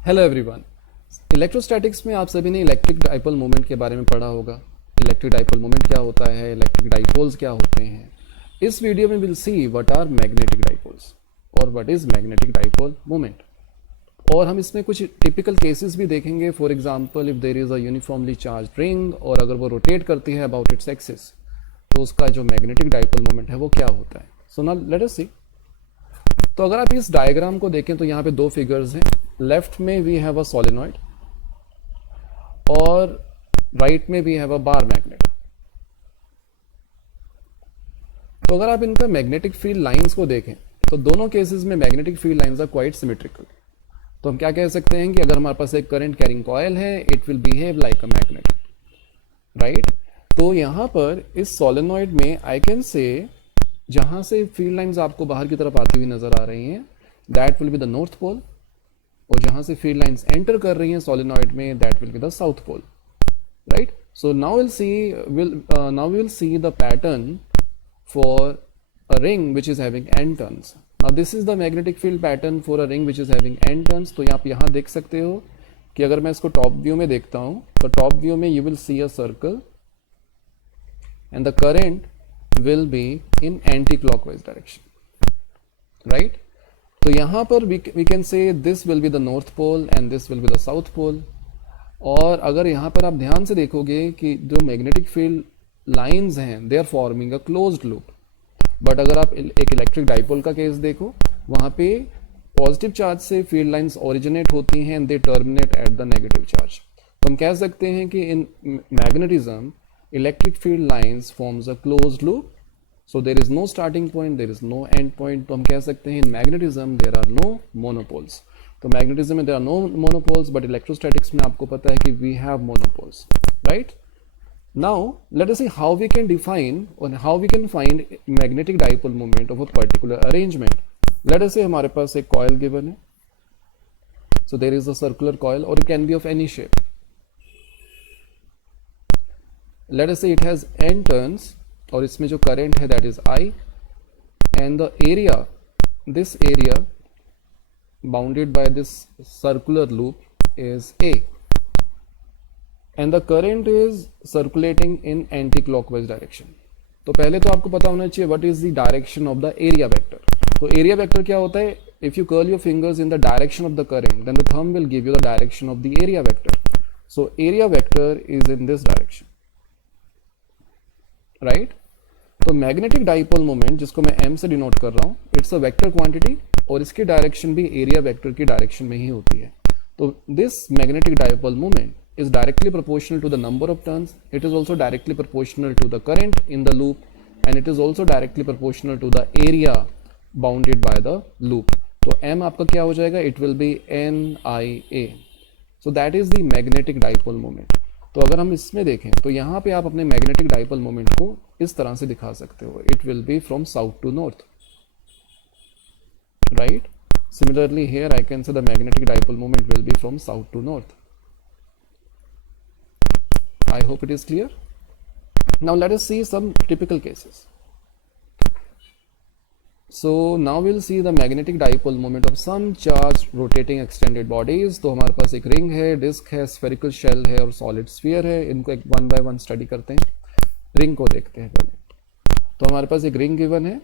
Hello everyone. Electrostatics में आप सभी ने इलेक्ट्रिक डाइपोल मोमेंट के बारे में पढ़ा होगा। इलेक्ट्रिक डाइपोल मोमेंट क्या होता है, इलेक्ट्रिक डाइपोल्स क्या होते हैं। इस वीडियो में will see what are magnetic dipoles और what is magnetic dipole moment. और हम इसमें कुछ टिपिकल केसेस भी देखेंगे। For example, if there is a uniformly charge ring और अगर वो रोटेट करती है अबाउट इट्स एक्सिस, तो उसका जो मैग्नेटिक डाइपोल मोमेंट है वो क्या होता है। सो नाउ लेट अस सी। तो अगर आप इस डायग्राम को देखें तो यहाँ पे दो फिगर्स हैं। लेफ्ट में वी हैव अ सोलेनॉइड और राइट में we have a bar magnet. तो अगर आप इनका मैग्नेटिक फील्ड लाइंस को देखें तो दोनों केसेस में magnetic field lines are quite symmetrical. तो हम क्या कह सकते हैं कि अगर हमारे पास एक करंट कैरिंग कॉइल है, it will behave like a magnet, right. तो यहां पर इस सोलेनॉइड में आई कैन से, जहां से फील्ड लाइंस आपको बाहर की तरफ आती हुई नजर आ रही हैं, that will be the north pole. और जहां से फील्ड लाइंस एंटर कर रही हैं सोलेनॉइड में, that will be the south pole, right. So now we will see the pattern for a ring which is having n turns. Now this is the magnetic field pattern for a ring which is having n turns. तो आप यहाँ देख सकते हो कि अगर मैं इसको टॉप व्यू में देखता हूँ तो टॉप व्यू में you will see a circle and the current will be in anti-clockwise direction, right? तो यहाँ पर we can say this will be the north pole and this will be the south pole. और अगर यहाँ पर आप ध्यान से देखोगे कि जो मैग्नेटिक फील्ड लाइंस हैं they are forming a closed loop. But अगर आप एक इलेक्ट्रिक डाइपोल का केस देखो, वहां पे पॉजिटिव चार्ज से फील्ड लाइंस ओरिजिनेट होती हैं and they terminate at the negative charge. तो हम कह सकते हैं कि in magnetism electric field lines forms a closed loop. So there is no starting point, there is no end point. तो हम कह सकते हैं in magnetism there are no monopoles. तो मैग्नेटिज्म में there are no monopoles, but electrostatics में आपको पता है कि we have monopoles, right. Now let us see how we can define or how we can find magnetic dipole moment of a particular arrangement. Let us say हमारे पास एक coil given है, so there is a circular coil or it can be of any shape. Let us say it has n turns और इसमें जो current है that is I and the area, this area bounded by this circular loop is A. And the current is circulating in anti-clockwise direction. तो पहले तो आपको पता होना चाहिए what is the direction of the area vector. तो area vector क्या होता है? If you curl your fingers in the direction of the current, then the thumb will give you the direction of the area vector. So area vector is in this direction, right? तो magnetic dipole moment जिसको मैं m से denote कर रहा हूँ, it's a vector quantity और इसकी direction भी area vector की डायरेक्शन में ही होती है। तो this magnetic dipole moment is directly proportional to the number of turns. It is also directly proportional to the current in the loop, and it is also directly proportional to the area bounded by the loop. तो m आपका क्या हो जाएगा? It will be NIA. So that is the magnetic dipole moment. तो अगर हम इसमें देखें तो यहाँ पे आप अपने magnetic dipole moment को इस तरह से दिखा सकते हो. It will be from south to north, right? Similarly here I can say the magnetic dipole moment will be from south to north. I hope it is clear. Now let us see some typical cases. So now we'll see the magnetic dipole moment of some charged rotating extended bodies. तो हमारे पास एक ring है, disc है, spherical shell है और solid sphere है। इनको एक वन बाय वन स्टडी करते हैं। रिंग को देखते हैं पहले। तो हमारे पास एक रिंग गिवन है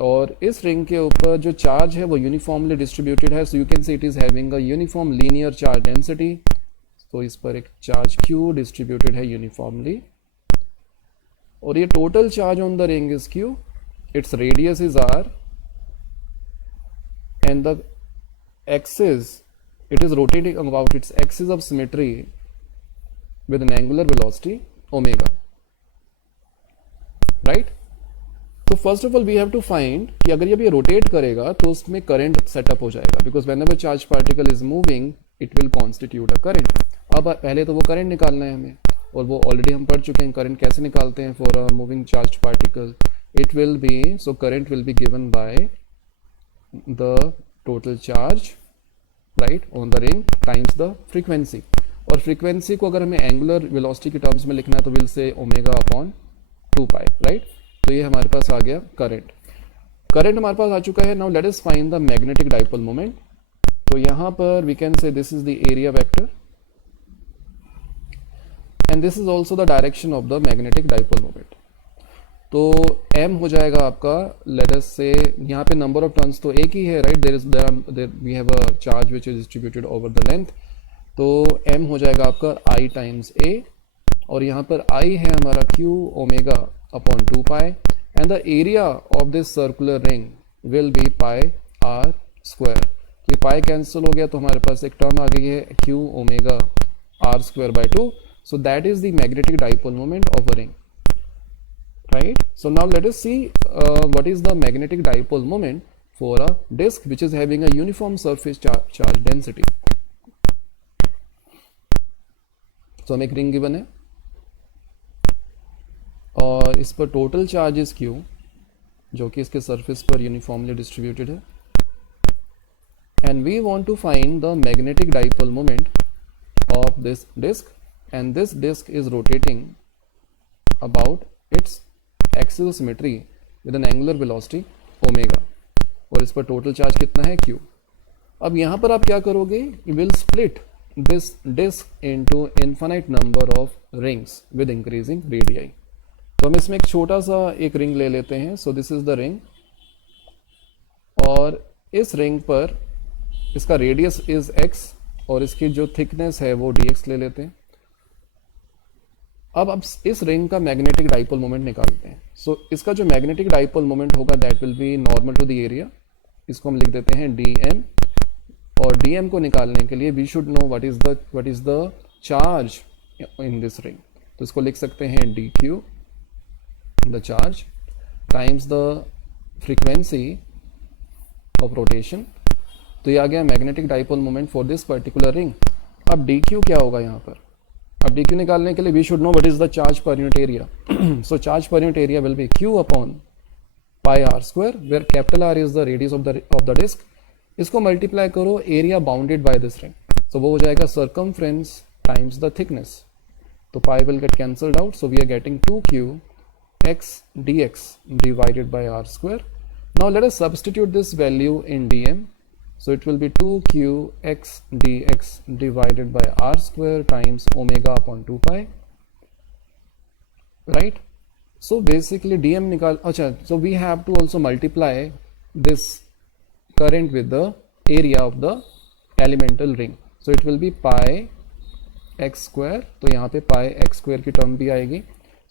और इस रिंग के ऊपर जो चार्ज है वो यूनिफॉर्मली डिस्ट्रीब्यूटेड है। So you can say it is having a uniform linear charge density. तो इस पर एक चार्ज Q डिस्ट्रीब्यूटेड है यूनिफॉर्मली और ये total charge on the ring is Q, its radius is R and the axis, it is rotating about its axis of symmetry with an angular velocity omega, right. तो first of all we have to find कि अगर ये rotate करेगा तो उसमें current setup हो जाएगा, because whenever charge particle is moving it will constitute a current. अब पहले तो वो करंट निकालना है हमें और वो ऑलरेडी हम पढ़ चुके हैं करंट कैसे निकालते हैं for a moving charge particle. It will be, so current will be given by the total charge, right, on the ring times the frequency. और फ्रीक्वेंसी को अगर हमें एंगुलर वेलोसिटी के टर्म्स में लिखना है तो will say omega upon 2π, right. तो ये हमारे पास आ गया करंट। करंट हमारे पास आ चुका है। Now let us find the magnetic dipole moment. तो यहाँ पर we can say this is the area vector and this is also the direction of the magnetic dipole moment. तो m हो जाएगा आपका, लेट अस से यहाँ पे नंबर ऑफ टर्न्स तो एक ही है, right, there we have a charge which is distributed over the length. तो m हो जाएगा आपका i टाइम्स a, और यहाँ पर i है हमारा q omega upon 2 pi, and the area of this circular ring will be pi r square. ये पाई कैंसिल हो गया तो हमारे पास एक टर्म आ गई है q omega r square by 2। So that is the magnetic dipole moment of a ring, right? So now let us see what is the magnetic dipole moment for a disk which is having a uniform surface charge density. So हमें एक ring given है और इस पर total charges Q जो कि इसके surface पर यूनिफॉर्मली डिस्ट्रीब्यूटेड है, and we want to find the magnetic dipole moment of this disc, and this disk is rotating about its axial symmetry with an angular velocity omega, और इस पर total charge कितना है Q। अब यहाँ पर आप क्या करोगे, you will split this disk into infinite number of rings with increasing radii। तो हम इसमें एक छोटा सा एक रिंग ले लेते हैं। सो दिस इज द रिंग, और इस रिंग पर इसका रेडियस इज x और इसकी जो थिकनेस है वो dx ले लेते हैं। अब इस रिंग का मैग्नेटिक डाइपोल मोमेंट निकालते हैं। सो इसका जो मैग्नेटिक डाइपोल मोमेंट होगा that will be normal to the area, इसको हम लिख देते हैं dm, और dm को निकालने के लिए we should know what is the charge in this ring. तो इसको लिख सकते हैं dq the charge times the frequency of rotation. तो ये आ गया magnetic dipole moment for this particular ring. अब dq क्या होगा यहाँ पर, अब dq निकालने के लिए we should know what is the charge per unit area. So charge per unit area will be q upon pi r square, where capital R is the radius of the disc. इसको multiply करो area bounded by this ring, so वो हो जाएगा circumference times the thickness. तो pi will get cancelled out, so we are getting 2q x dx divided by r square. Now let us substitute this value in dm. So it will be 2q x dx divided by r square times omega upon 2 pi, right? So basically dm निकाल, अच्छा, so we have to also multiply this current with the area of the elemental ring. So it will be pi x square, तो यहाँ पे pi x square की term भी आएगी।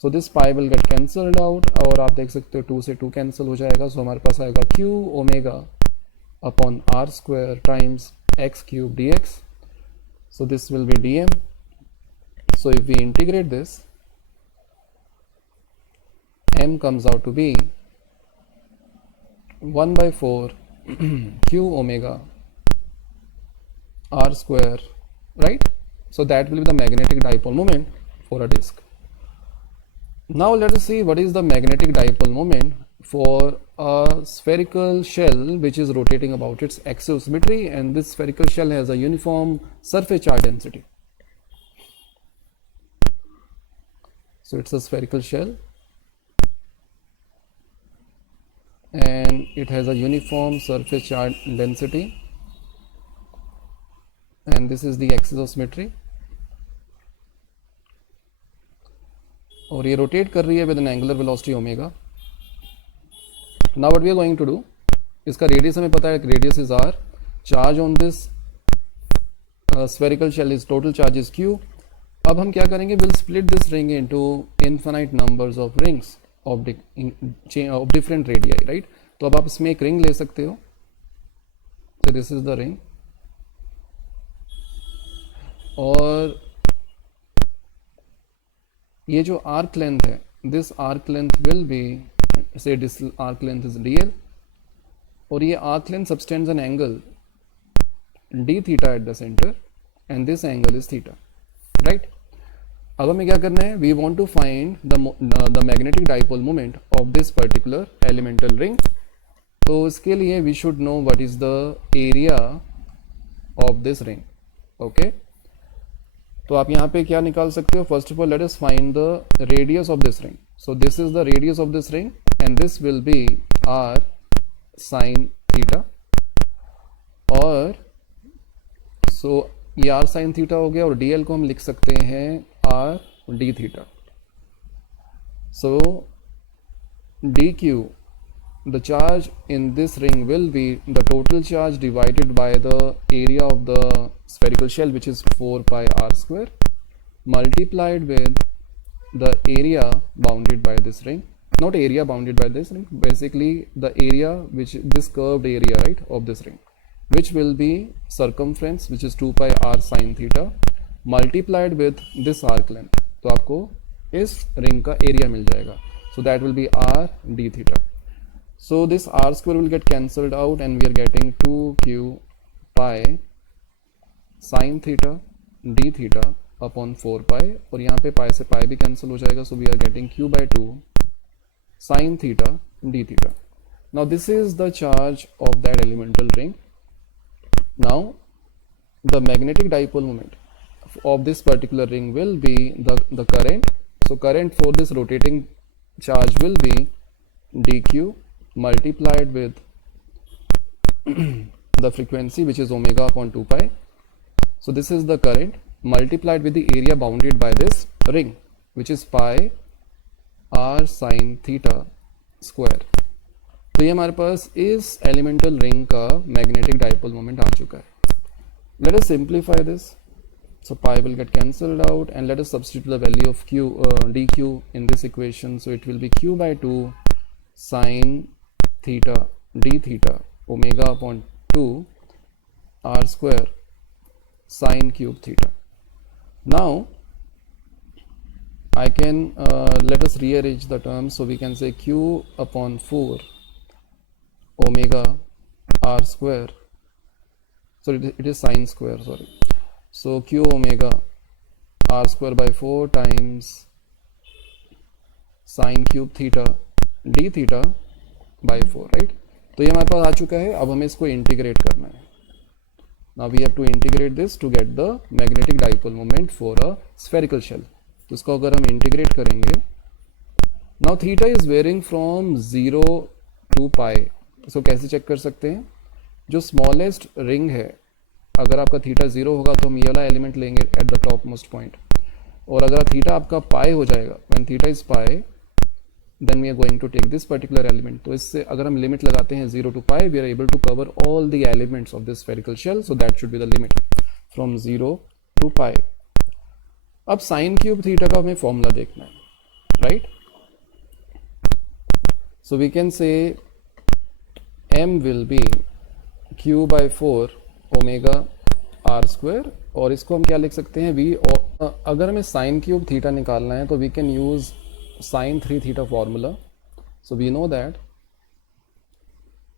So this pi will get cancelled out, और आप देख सकते हो 2 से 2 कैंसिल हो जाएगा। So हमारे पास आएगा q omega upon r square times x cube dx. So this will be dm. So if we integrate this, m comes out to be 1 by 4 q omega r square, right? So that will be the magnetic dipole moment for a disk. Now let us see what is the magnetic dipole moment for a spherical shell which is rotating about its axial symmetry, and this spherical shell has a uniform surface charge density. So it's a spherical shell and it has a uniform surface charge density, and this is the axis of symmetry, और ये rotate कर रही है with an angular velocity omega. Now what we are going to do, इसका radius हमें पता है, radius is r, charge on this spherical shell is, total charge is q। अब हम क्या करेंगे, will split this ring into infinite numbers of rings of different radii, right? तो अब आप इसमें एक रिंग ले सकते हो। So this is the ring, और ये जो आर्क लेंथ है, this arc length will be, say this arc length is dl, और ये arc length subtends an angle d theta at the center, and this angle is theta, right? अब हमें क्या करना है, we want to find the magnetic dipole moment of this particular elemental ring. तो इसके लिए we should know what is the area of this ring, okay? तो आप यहाँ पे क्या निकाल सकते हो, first of all let us find the radius of this ring. So this is the radius of this ring and this will be r sin theta, और सो ये r sin थीटा हो गया और dl को हम लिख सकते हैं r d theta. So dq, the charge in this ring will be the total charge divided by the area of the spherical shell, which is 4 pi r square, multiplied with the area bounded by this ring. Not area bounded by this ring, basically the area, which this curved area, right, of this ring, which will be circumference, which is 2 pi r sin theta, multiplied with this arc length. तो आपको इस ring का area मिल जाएगा. So that will be r d theta. So this r square will get cancelled out and we are getting 2q pi sin theta d theta upon 4 pi, और यहाँ पे pi से pi भी cancel हो जाएगा. So we are getting q by 2 sin theta d theta. Now this is the charge of that elemental ring. Now the magnetic dipole moment of this particular ring will be the current. So current for this rotating charge will be dq multiplied with the frequency, which is omega upon 2 pi. So this is the current multiplied with the area bounded by this ring, which is pi r sin theta square. तो ये हमारे पास इस elemental ring का magnetic dipole moment आ चुका है. Let us simplify this. So pi will get cancelled out and let us substitute the value of q dq in this equation. So it will be q by 2 sin theta d theta omega upon 2 r square sin cube theta. Now I can let us rearrange the terms. So we can say q upon 4 omega r square. So it is sin square, sorry. So q omega r square by 4 times sin cube theta d theta by 4, right? तो ये हमारे पास आ चुका है. अब हमें इसको integrate करना है. Now we have to integrate this to get the magnetic dipole moment for a spherical shell. तो इसको अगर हम इंटीग्रेट करेंगे, now theta is varying from 0 to pi. So कैसे चेक कर सकते हैं? जो स्मॉलेस्ट रिंग है, अगर आपका थीटा 0 होगा तो हम ये वाला एलिमेंट लेंगे at the top most point, और अगर थीटा आपका पाई हो जाएगा, when theta is pi, then we are going to take this particular element. तो इससे अगर हम लिमिट लगाते हैं 0 to pi, we are able to cover all the elements of this spherical shell. So that should be the limit from 0 to pi. अब sin cube theta का हमें formula देखना है, right? So we can say m will be q by 4 omega r square, और इसको हम क्या लिख सकते हैं v. और अगर हमें sin cube theta निकालना है तो we can use sin 3 theta formula. So we know that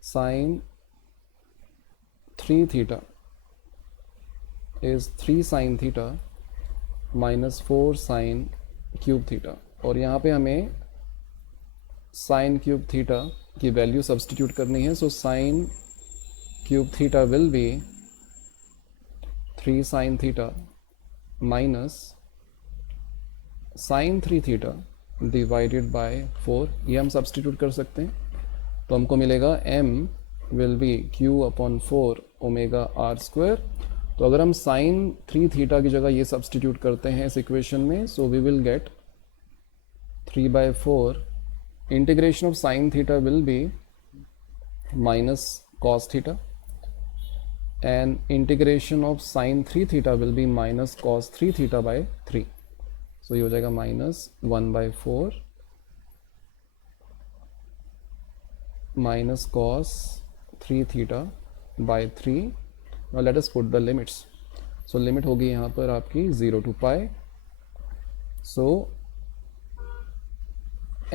sin 3 theta is 3 sin theta minus 4 sin cube theta, और यहाँ पे हमें sin cube theta की वैल्यू सब्सटीट्यूट करनी है. So sin cube theta will be 3 sin theta minus sin 3 theta divided by 4. ये हम substitute कर सकते हैं. तो हमको मिलेगा m will be q upon 4 omega r square. तो अगर हम sin 3 थीटा की जगह ये सब्सटीट्यूट करते हैं इस इक्वेशन में, so we will get 3/4 integration of sin theta will be minus cos theta, and integration of sin 3 theta will be minus cos 3 theta by 3. तो ये हो जाएगा minus 1/4 minus cos 3 theta by 3. Now let us put the limits. So limit होगी यहाँ पर आपकी 0 to pi. So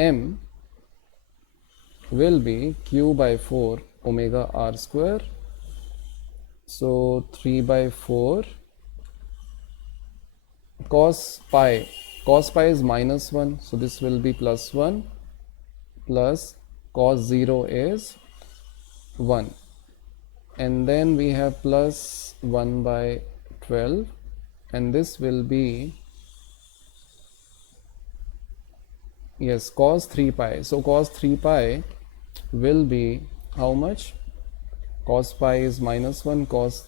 m will be q by 4 omega r square. So 3/4 cos pi is -1, so this will be +1, plus cos 0 is 1, and then we have plus 1/12, and this will be, yes, cos 3 pi. So cos 3 pi will be how much? Cos pi is -1, cos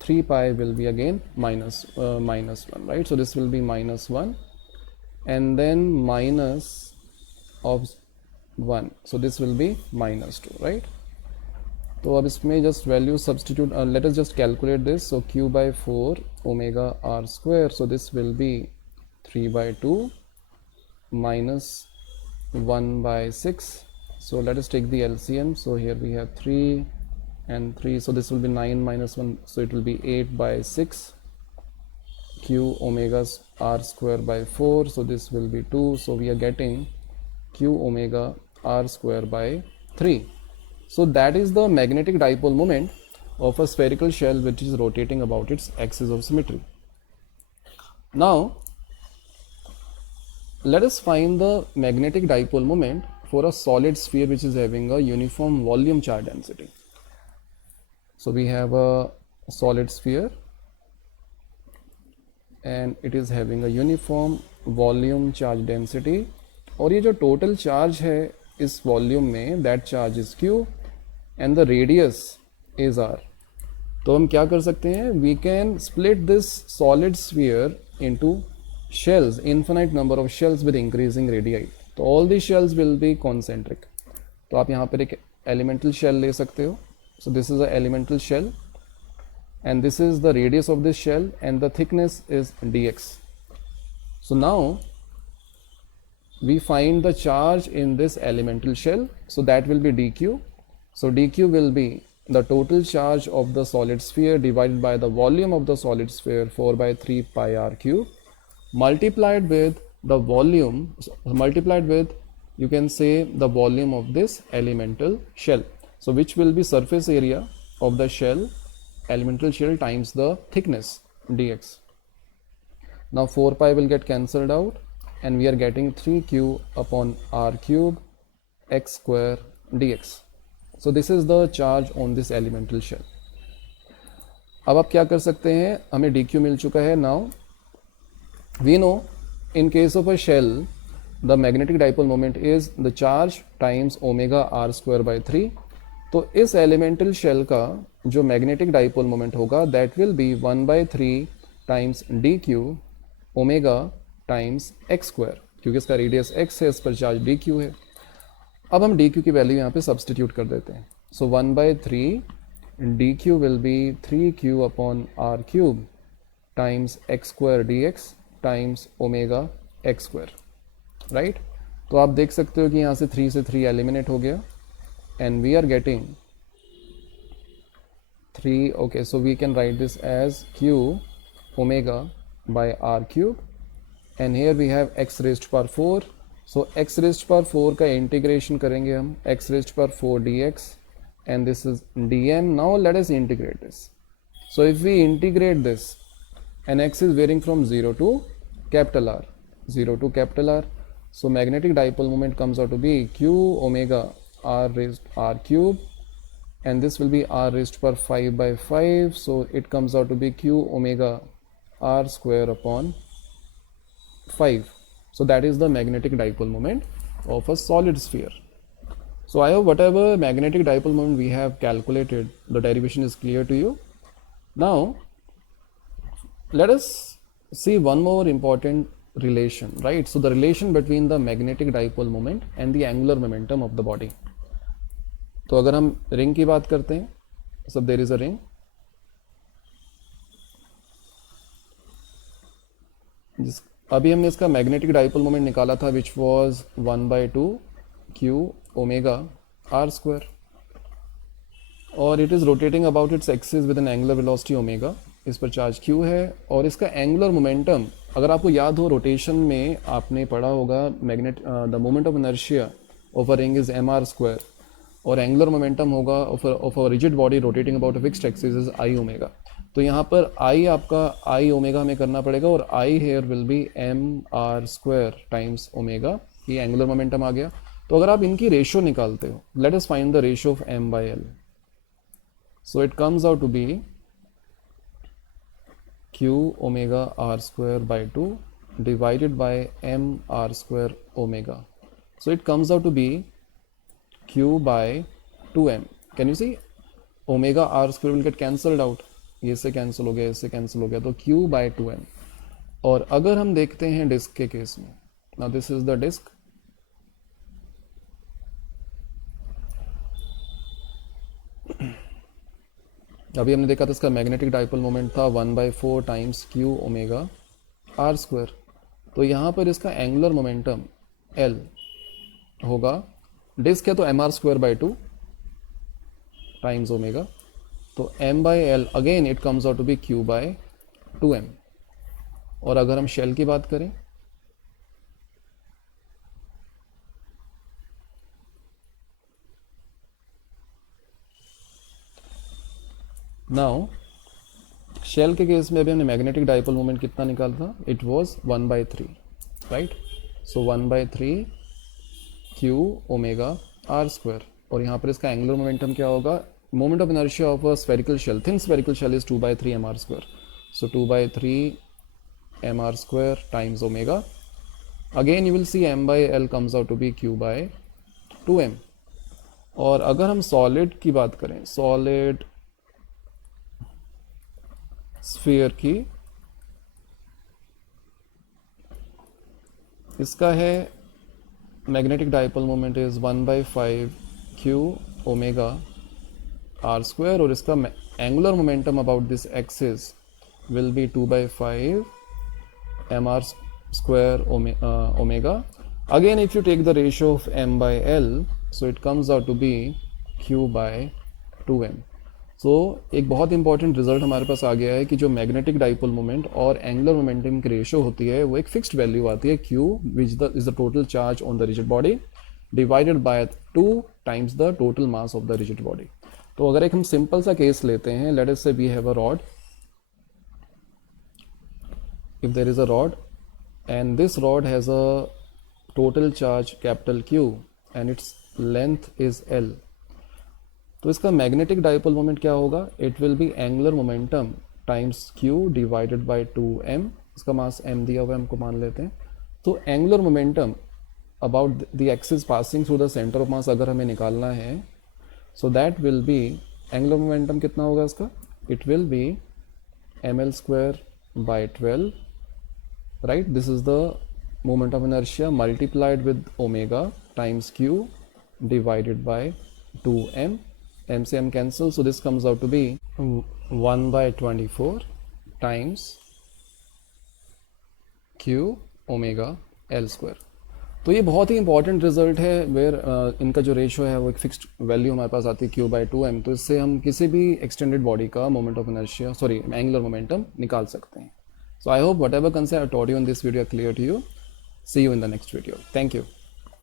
3 pi will be again minus 1, right? So this will be minus 1 and then minus of 1, so this will be minus 2, right? तो अब इसमें just value substitute, let us just calculate this. So q by 4 omega r square, so this will be 3 by 2 minus 1 by 6. So let us take the LCM. So here we have 3 and 3, so this will be 9 minus 1, so it will be 8 by 6 q omega r square by 4, so this will be 2, so we are getting q omega r square by 3. So that is the magnetic dipole moment of a spherical shell which is rotating about its axis of symmetry. Now let us find the magnetic dipole moment for a solid sphere which is having a uniform volume charge density. So we have a solid sphere and it is having a uniform volume charge density, और ये जो total charge है इस volume में, that charge is q and the radius is r. तो हम क्या कर सकते हैं, we can split this solid sphere into shells, infinite number of shells with increasing radii. तो all the shells will be concentric. तो आप यहाँ पर एक elemental shell ले सकते हो. So this is a elemental shell and this is the radius of this shell and the thickness is dx. So now we find the charge in this elemental shell, so that will be dq. So dq will be the total charge of the solid sphere divided by the volume of the solid sphere 4 by 3 pi r cube multiplied with the volume, multiplied with, you can say, the volume of this elemental shell. So which will be surface area of the shell, elemental shell, times the thickness dx. Now 4 pi will get cancelled out and we are getting 3q upon r cube x square dx. So this is the charge on this elemental shell. अब आप क्या कर सकते हैं, हमें dq मिल चुका है. Now we know in case of a shell the magnetic dipole moment is the charge times omega r square by 3. तो इस elemental shell का जो magnetic dipole moment होगा that will be 1 by 3 times dq omega times x square, क्योंकि इसका radius x है, इस पर चार्ज dq है. अब हम dq की वैल्यू यहाँ पे सब्सटीट्यूट कर देते हैं. सो 1 by 3 dq will be 3q upon r cube times x square dx times omega x square, right. तो आप देख सकते हो कि यहाँ से 3 से 3 एलिमिनेट हो गया and we are getting 3. Okay, so we can write this as q omega by r cube and here we have x raised to power 4. So x raised to power 4 का इंटीग्रेशन करेंगे हम, x raised to power 4 dx and this is dm. Now let us integrate this. So if we integrate this and x is varying from 0 to capital R, 0 to capital R, so magnetic dipole moment comes out to be q omega r raised r cube and this will be r raised to power 5 by 5, so it comes out to be q omega r square upon 5. So that is the magnetic dipole moment of a solid sphere. So I hope whatever magnetic dipole moment we have calculated, the derivation is clear to you. Now let us see one more important relation, right? So the relation between the magnetic dipole moment and the angular momentum of the body. तो अगर हम ring की बात करते हैं, सब there is a ring, जिस अभी हमने इसका मैग्नेटिक डाइपोल मोमेंट निकाला था which was 1 by 2 q omega r square और it is rotating about its axis with an angular velocity omega. इस पर चार्ज q है और इसका एंगुलर मोमेंटम, अगर आपको याद हो रोटेशन में आपने पढ़ा होगा the moment of inertia of a ring is mr square और एंगुलर मोमेंटम होगा of a rigid body rotating about a fixed axis is i omega. तो यहाँ पर i आपका i ओमेगा हमें करना पड़ेगा और i here will be mr square times omega. ये एंगुलर मोमेंटम आ गया. तो अगर आप इनकी रेशो निकालते हो, let us find the ratio of m by l. So it comes out to be q omega r square by 2 divided by m r square omega. So it comes out to be q by 2m. Can you see? Omega r square will get cancelled out. ये से cancel हो गया, इससे cancel हो गया, तो Q bye 2m। और अगर हम देखते हैं डिस्क के केस में, now this is the disc, अभी हमने देखा था इसका मैग्नेटिक डाइपोल मोमेंट था 1/4 times Q omega r square. तो यहाँ पर इसका एंगुलर मोमेंटम L होगा, डिस्क है तो mr²/2 टाइम्स ओमेगा, तो m/l again it comes out to be Q/2m। और अगर हम शेल की बात करें, नाउ शेल के केस में अभी हमने मैग्नेटिक डाइपोल मोमेंट कितना निकाला था, it was 1/3, right. So 1/3 Q omega r square, और यहाँ पर इसका एंगुलर मोमेंटम क्या होगा, moment of inertia of a spherical shell, thin spherical shell is 2/3 mr square, so 2/3 mr square times omega, again you will see m/l comes out to be Q/2m। और अगर हम solid की बात करें, solid sphere की, इसका है magnetic dipole moment is 1/5 Q omega r square, और इसका angular momentum about this axis will be 2/5 mr square omega. Again, if you take the ratio of m/l, so it comes out to be Q/2m. So एक बहुत important result हमारे पास आ गया है कि जो magnetic dipole moment और angular momentum की ratio होती है वो एक फिक्स्ड वैल्यू आती है, Q which is the total charge on the rigid body divided by 2 times the total mass of the rigid body. तो अगर एक हम सिंपल सा केस लेते हैं, let us say we have a rod, if there is a rod and this rod has a total charge capital Q and its length is L, तो इसका magnetic dipole moment क्या होगा, it will be angular momentum times Q divided by 2m, इसका मास m दिया हुआ है, हमको मान लेते हैं। तो angular momentum about the axis passing through the centre of mass अगर हमें निकालना है, so that will B, angular momentum कितना होगा इसका, it will be ml²/12, right, this is the moment of inertia multiplied with omega times Q divided by 2m, m से m cancel, so this comes out to be 1/24 times Q omega L square। तो ये बहुत ही important result है where इनका जो ratio है वो एक फिक्स्ड वैल्यू हमारे पास आती है Q/2m, तो इससे हम किसी भी एक्सटेंडेड बॉडी का moment of inertia, sorry angular momentum निकाल सकते हैं। So I hope whatever concept I taught you in this video are clear to you. See you in the next video. Thank you.